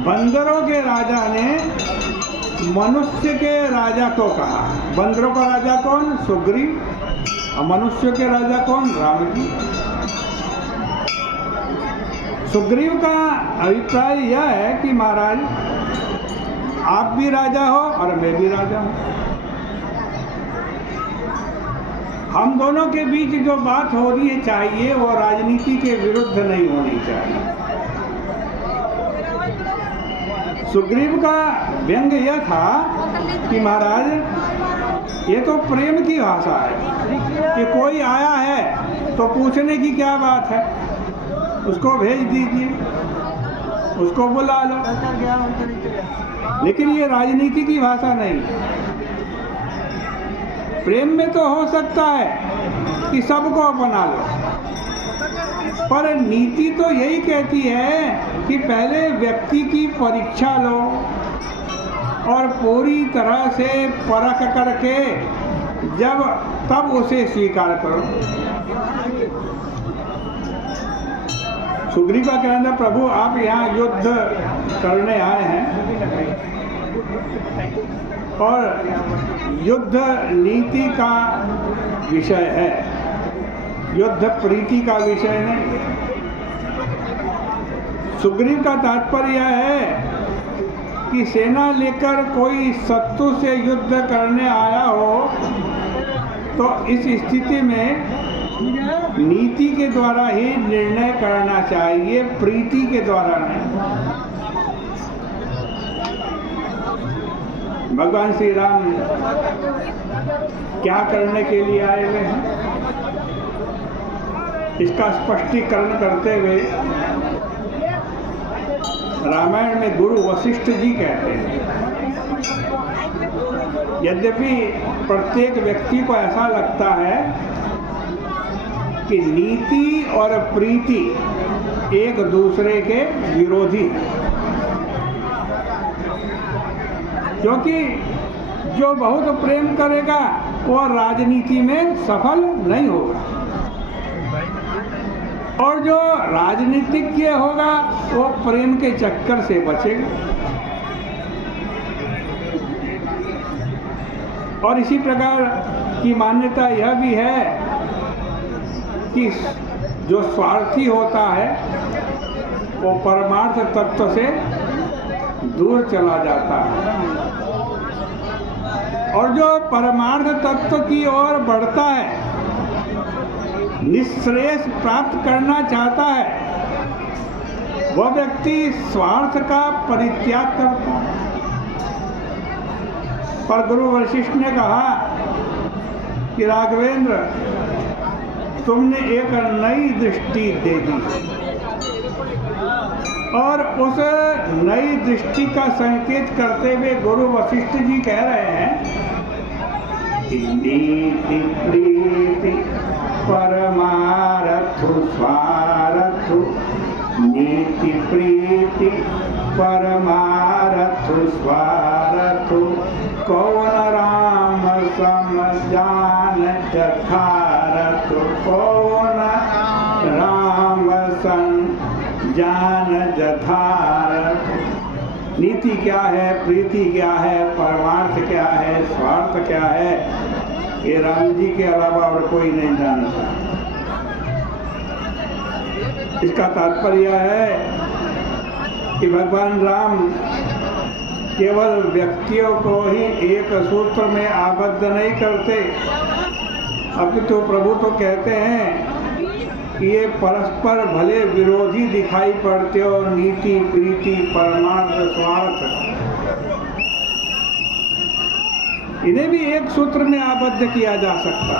बंदरों के राजा ने मनुष्य के राजा को कहा। बंदरों का राजा कौन? सुग्रीव। और मनुष्य के राजा कौन? राम जी। सुग्रीव का अभिप्राय यह है कि महाराज आप भी राजा हो और मैं भी राजा हूं। हम दोनों के बीच जो बात होनी चाहिए वो राजनीति के विरुद्ध नहीं होनी चाहिए। सुग्रीव का व्यंग यह था कि महाराज ये तो प्रेम की भाषा है कि कोई आया है तो पूछने की क्या बात है, उसको भेज दीजिए, उसको बुला लो। लेकिन ये राजनीति की भाषा नहीं। प्रेम में तो हो सकता है कि सबको अपना लो, पर नीति तो यही कहती है कि पहले व्यक्ति की परीक्षा लो और पूरी तरह से परख करके तब उसे स्वीकार करो। सुग्रीव का कहना, प्रभु आप यहाँ युद्ध करने आए हैं और युद्ध नीति का विषय है, युद्ध प्रीति का विषय नहीं। सुग्रीव का तात्पर्य है कि सेना लेकर कोई शत्रु से युद्ध करने आया हो तो इस स्थिति में नीति के द्वारा ही निर्णय करना चाहिए, प्रीति के द्वारा नहीं। भगवान श्री राम क्या करने के लिए आए हुए हैं, इसका स्पष्टीकरण करते हुए रामायण में गुरु वशिष्ठ जी कहते हैं, यद्यपि प्रत्येक व्यक्ति को ऐसा लगता है कि नीति और प्रीति एक दूसरे के विरोधी, क्योंकि जो बहुत प्रेम करेगा वो राजनीति में सफल नहीं होगा और जो राजनीतिज्ञ होगा वो प्रेम के चक्कर से बचेगा। और इसी प्रकार की मान्यता यह भी है कि जो स्वार्थी होता है वो परमार्थ तत्व से दूर चला जाता है और जो परमार्थ तत्व की ओर बढ़ता है, निःश्रेयस प्राप्त करना चाहता है, वह व्यक्ति स्वार्थ का परित्याग करता है। पर गुरु वशिष्ठ ने कहा कि राघवेंद्र तुमने एक नई दृष्टि दे दी और उस नई दृष्टि का संकेत करते हुए गुरु वशिष्ठ जी कह रहे हैं कि नीति प्रीति परमारथु स्वार्थु, नीति प्रीति परमारथु स्वार्थु, कौन राम सम जान जथारथु, कौन राम सम जान जथारथु। नीति क्या है, प्रीति क्या है, परमार्थ क्या है, स्वार्थ क्या है, ये राम जी के अलावा और कोई नहीं जानता। इसका तात्पर्य है कि भगवान राम केवल व्यक्तियों को ही एक सूत्र में आबद्ध नहीं करते, अपितु प्रभु तो कहते हैं कि ये परस्पर भले विरोधी दिखाई पड़ते हो, नीति प्रीति परमार्थ स्वार्थ, इन्हें भी एक सूत्र में आबद्ध किया जा सकता।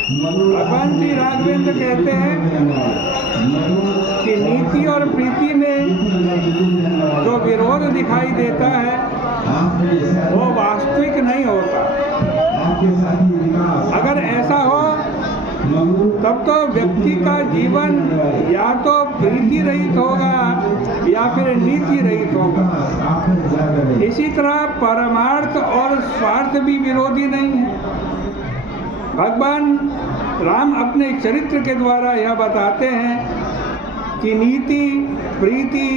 भगवान श्री राघवेंद्र कहते हैं कि नीति और प्रीति में जो विरोध दिखाई देता है वो वास्तविक नहीं होता। अगर ऐसा हो तब तो व्यक्ति का जीवन या तो प्रीति रहित होगा या फिर नीति रहित होगा। इसी तरह परमार्थ और स्वार्थ भी विरोधी नहीं है। भगवान राम अपने चरित्र के द्वारा यह बताते हैं कि नीति, प्रीति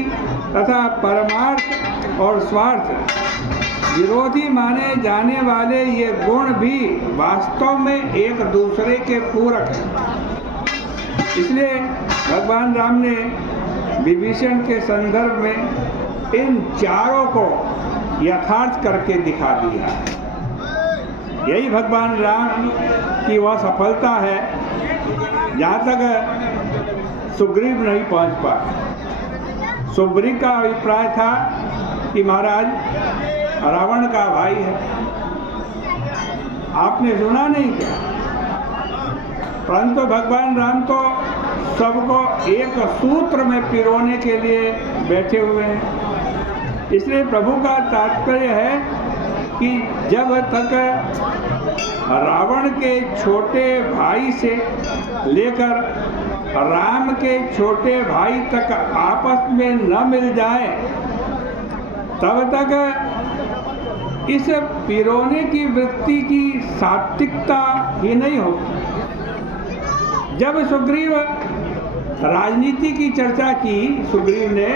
तथा परमार्थ और स्वार्थ विरोधी माने जाने वाले ये गुण भी वास्तव में एक दूसरे के पूरक हैं। इसलिए भगवान राम ने विभीषण के संदर्भ में इन चारों को यथार्थ करके दिखा दिया। यही भगवान राम की वह सफलता है जहाँ तक सुग्रीव नहीं पहुँच पाए। सुग्रीव का अभिप्राय था कि महाराज रावण का भाई है, आपने सुना नहीं क्या? परंतु भगवान राम तो सबको एक सूत्र में पिरोने के लिए बैठे हुए हैं। इसलिए प्रभु का तात्पर्य है कि जब तक रावण के छोटे भाई से लेकर राम के छोटे भाई तक आपस में न मिल जाए, तब तक इस पिरोने की वृत्ति की सात्विकता ही नहीं होगी। जब सुग्रीव राजनीति की चर्चा की सुग्रीव ने,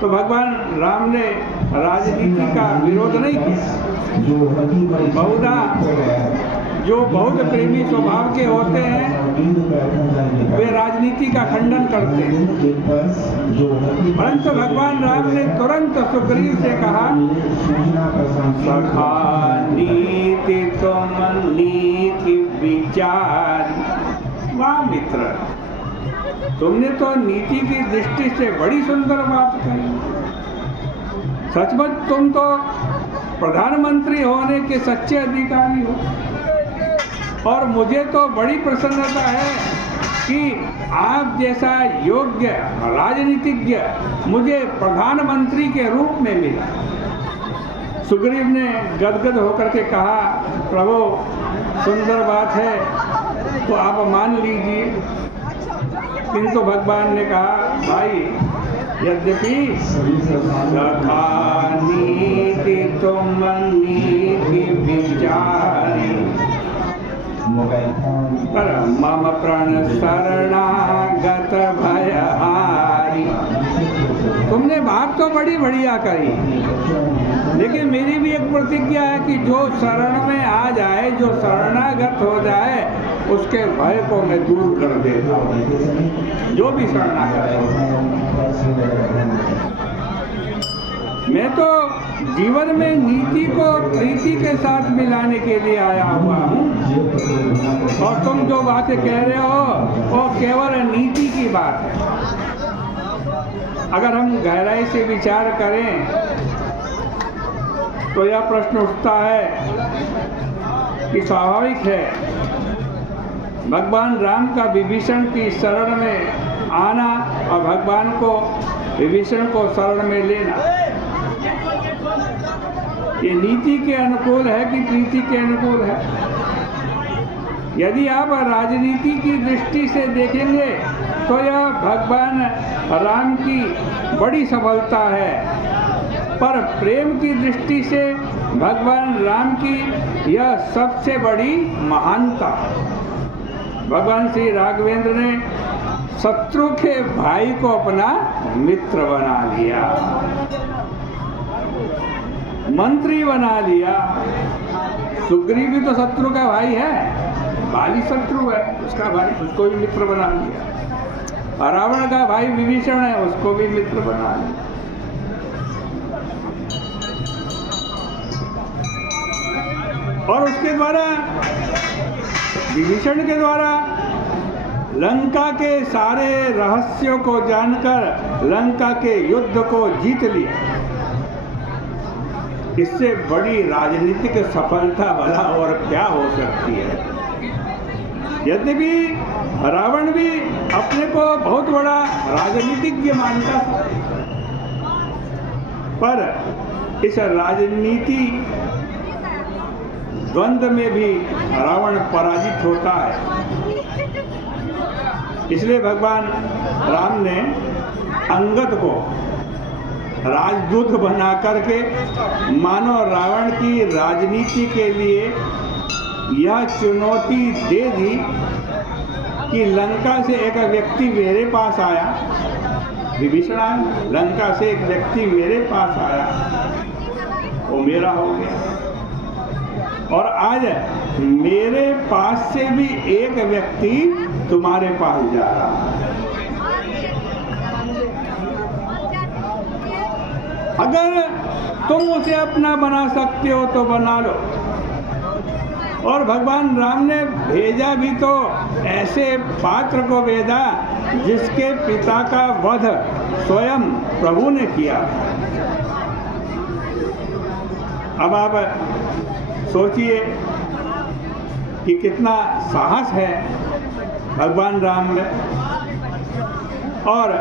तो भगवान राम ने राजनीति का विरोध नहीं किया। बहुधा जो बहुत प्रेमी स्वभाव के होते हैं वे राजनीति का खंडन करते हैं, परंतु भगवान राम ने तुरंत सुग्रीव से कहा, सखा नीति तुम नीति विचार। वाह मित्र, तुमने तो नीति की दृष्टि से बड़ी सुंदर बात कही। सचमुच तुम तो प्रधानमंत्री होने के सच्चे अधिकारी हो, और मुझे तो बड़ी प्रसन्नता है कि आप जैसा योग्य राजनीतिज्ञ मुझे प्रधानमंत्री के रूप में मिला। सुग्रीव ने गदगद होकर के कहा, प्रभु सुंदर बात है तो आप मान लीजिए। किंतु भगवान ने कहा, भाई यद्यपि सखा नीति तुम नीति विचारी, पर मम प्रण शरणागत भयहारी। तुमने बात तो बड़ी बढ़िया करी, लेकिन मेरी भी एक प्रतिज्ञा है कि जो शरण में आ जाए, जो शरणागत हो जाए, उसके भय को मैं दूर कर देता हूँ। जो भी शरणागत हो, मैं तो जीवन में नीति को प्रीति के साथ मिलाने के लिए आया हुआ हूँ, और तुम जो बातें कह रहे हो वो केवल नीति की बात है। अगर हम गहराई से विचार करें तो यह प्रश्न उठता है कि स्वाभाविक है भगवान राम का विभीषण की शरण में आना और भगवान को विभीषण को शरण में लेना, ये नीति के अनुकूल है कि प्रीति के अनुकूल है? यदि आप राजनीति की दृष्टि से देखेंगे तो यह भगवान राम की बड़ी सफलता है, पर प्रेम की दृष्टि से भगवान राम की यह सबसे बड़ी महानता है। भगवान श्री राघवेंद्र ने शत्रु के भाई को अपना मित्र बना लिया, मंत्री बना लिया। सुग्रीव भी तो शत्रु का भाई है, बाली शत्रु है, उसका भाई, उसको भी मित्र बना लिया। रावण का भाई विभीषण है, उसको भी मित्र बना लिया। और उसके द्वारा, विभीषण के द्वारा लंका के सारे रहस्यों को जानकर लंका के युद्ध को जीत लिया। इससे बड़ी राजनीतिक सफलता भला और क्या हो सकती है? यद्यपि रावण भी अपने को बहुत बड़ा राजनीतिज्ञ मानता था, पर इस राजनीति द्वंद्व में भी रावण पराजित होता है। इसलिए भगवान राम ने अंगद को राजदूत बना करके मानो रावण की राजनीति के लिए यह चुनौती दे दी कि लंका से एक व्यक्ति मेरे पास आया, विभीषण आया, लंका से एक व्यक्ति मेरे पास आया, वो मेरा हो गया। और आज मेरे पास से भी एक व्यक्ति तुम्हारे पास जा रहा है। अगर तुम उसे अपना बना सकते हो तो बना लो। और भगवान राम ने भेजा भी तो ऐसे पात्र को भेजा जिसके पिता का वध स्वयं प्रभु ने किया। अब आप सोचिए कि कितना साहस है भगवान राम में। और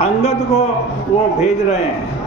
अंगद को वो भेज रहे हैं